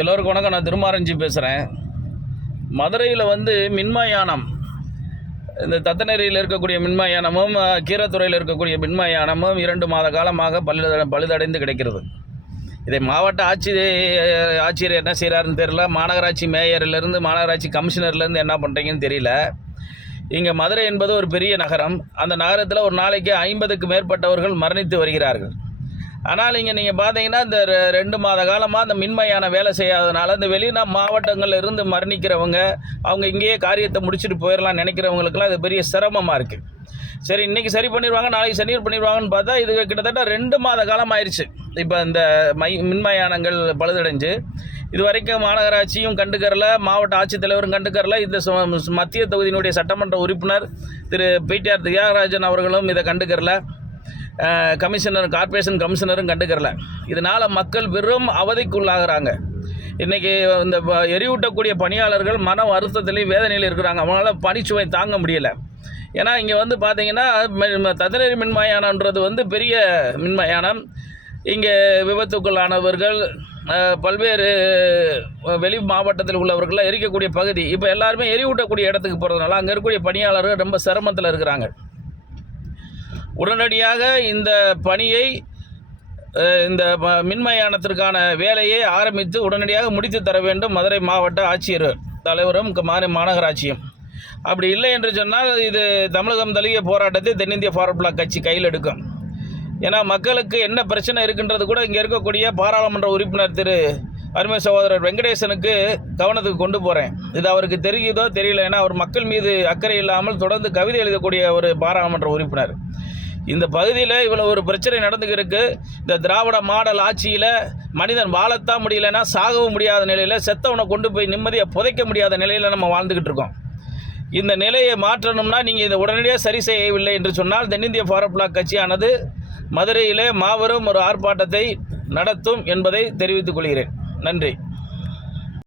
எல்லோருக்கும் வணக்கம். நான் திருமாரஞ்சி பேசுகிறேன். மதுரையில் மின்மயானம், இந்த தத்தநேரியில் இருக்கக்கூடிய மின்மயானமும் கீரத்துறையில் இருக்கக்கூடிய மின்மயானமும் 2 மாத காலமாக பழுதடைந்து கிடைக்கிறது. இதை மாவட்ட ஆட்சியர் என்ன செய்கிறாருன்னு தெரியல. மாநகராட்சி மேயர்லேருந்து மாநகராட்சி கமிஷனர்லேருந்து என்ன பண்ணுறீங்கன்னு தெரியல. இங்கே மதுரை என்பது ஒரு பெரிய நகரம். அந்த நகரத்தில் ஒரு நாளைக்கு 50க்கு மேற்பட்டவர்கள் மரணித்து வருகிறார்கள். ஆனால் இங்கே நீங்கள் பார்த்தீங்கன்னா இந்த 2 மாத காலமாக அந்த மின்மயான வேலை செய்யாதனால இந்த மாவட்டங்களில் இருந்து மரணிக்கிறவங்க அவங்க இங்கேயே காரியத்தை முடிச்சுட்டு போயிடலாம் நினைக்கிறவங்களுக்குலாம் இது பெரிய சிரமமாக இருக்குது. சரி, இன்றைக்கி சரி பண்ணிடுவாங்க, நாளைக்கு சரி பண்ணிடுவாங்கன்னு பார்த்தா இது கிட்டத்தட்ட 2 மாத காலம் ஆயிடுச்சு. இப்போ இந்த மின்மயானங்கள் பழுதடைஞ்சு இது வரைக்கும் மாநகராட்சியும் கண்டுக்கறல, மாவட்ட ஆட்சித்தலைவரும் கண்டுக்கறல, இந்த மத்திய தொகுதியினுடைய சட்டமன்ற உறுப்பினர் திரு பிடிஆர் தியாகராஜன் அவர்களும் இதை கண்டுக்கறல, கார்ப்பரேஷன் கமிஷனரும் கண்டுக்கறல. இதனால் மக்கள் வெறும் அவதிக்குள்ளாகிறாங்க. இன்றைக்கி இந்த எரியூட்டக்கூடிய பணியாளர்கள் மன வருத்தத்திலையும் வேதனையில் இருக்கிறாங்க. அவங்களால பணிச்சுவை தாங்க முடியலை. ஏன்னா இங்கே பார்த்தீங்கன்னா தத்தநேரி மின்மயானன்றது பெரிய மின்மயானம். இங்கே விபத்துக்குள்ளானவர்கள் பல்வேறு வெளி மாவட்டத்தில் உள்ளவர்கள்லாம் எரிக்கக்கூடிய பகுதி. இப்போ எல்லாருமே எரியூட்டக்கூடிய இடத்துக்கு போகிறதுனால அங்கே இருக்கக்கூடிய பணியாளர்கள் ரொம்ப சிரமத்தில் இருக்கிறாங்க. உடனடியாக இந்த பணியை, இந்த மின்மயானத்திற்கான வேலையை ஆரம்பித்து உடனடியாக முடித்து தர வேண்டும் மதுரை மாவட்ட ஆட்சியர் தலைவரும் மாநகராட்சியும். அப்படி இல்லை என்று சொன்னால் இது தமிழகம் தழுவிய போராட்டத்தை தென்னிந்திய ஃபார்வர்ட் பிளாக் கட்சி கையில் எடுக்கும். ஏன்னா மக்களுக்கு என்ன பிரச்சனை இருக்குன்றது கூட இங்கே இருக்கக்கூடிய பாராளுமன்ற உறுப்பினர் திரு அருமை சகோதரர் வெங்கடேசனுக்கு கவனத்துக்கு கொண்டு போகிறேன். இது அவருக்கு தெரியுதோ தெரியல. ஏன்னா அவர் மக்கள் மீது அக்கறை இல்லாமல் தொடர்ந்து கவிதை எழுதக்கூடிய ஒரு பாராளுமன்ற உறுப்பினர். இந்த பகுதியில் இவ்வளோ ஒரு பிரச்சனை நடந்துக்கிருக்கு. இந்த திராவிட மாடல் ஆட்சியில் மனிதன் வாழத்தான் முடியலைன்னா சாகவும் முடியாத நிலையில், செத்தவனை கொண்டு போய் நிம்மதியை புதைக்க முடியாத நிலையில் நம்ம வாழ்ந்துக்கிட்டு இருக்கோம். இந்த நிலையை மாற்றணும்னா நீங்கள் இதை உடனடியாக சரி செய்யவில்லை என்று சொன்னால் தென்னிந்திய ஃபார்வர்ட் பிளாக் கட்சியானது மதுரையிலே மாபெரும் ஒரு ஆர்ப்பாட்டத்தை நடத்தும் என்பதை தெரிவித்துக் கொள்கிறேன். நன்றி.